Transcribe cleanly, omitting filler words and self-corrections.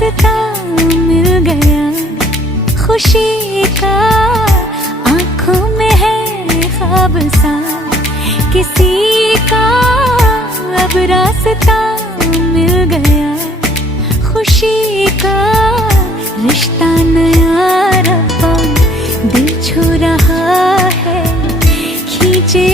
रास्ता मिल गया खुशी का, आंखों में है ख्वाब सा किसी का, अब रास्ता मिल गया खुशी का। रिश्ता नया रब्बा दिल छू रहा है, खींचे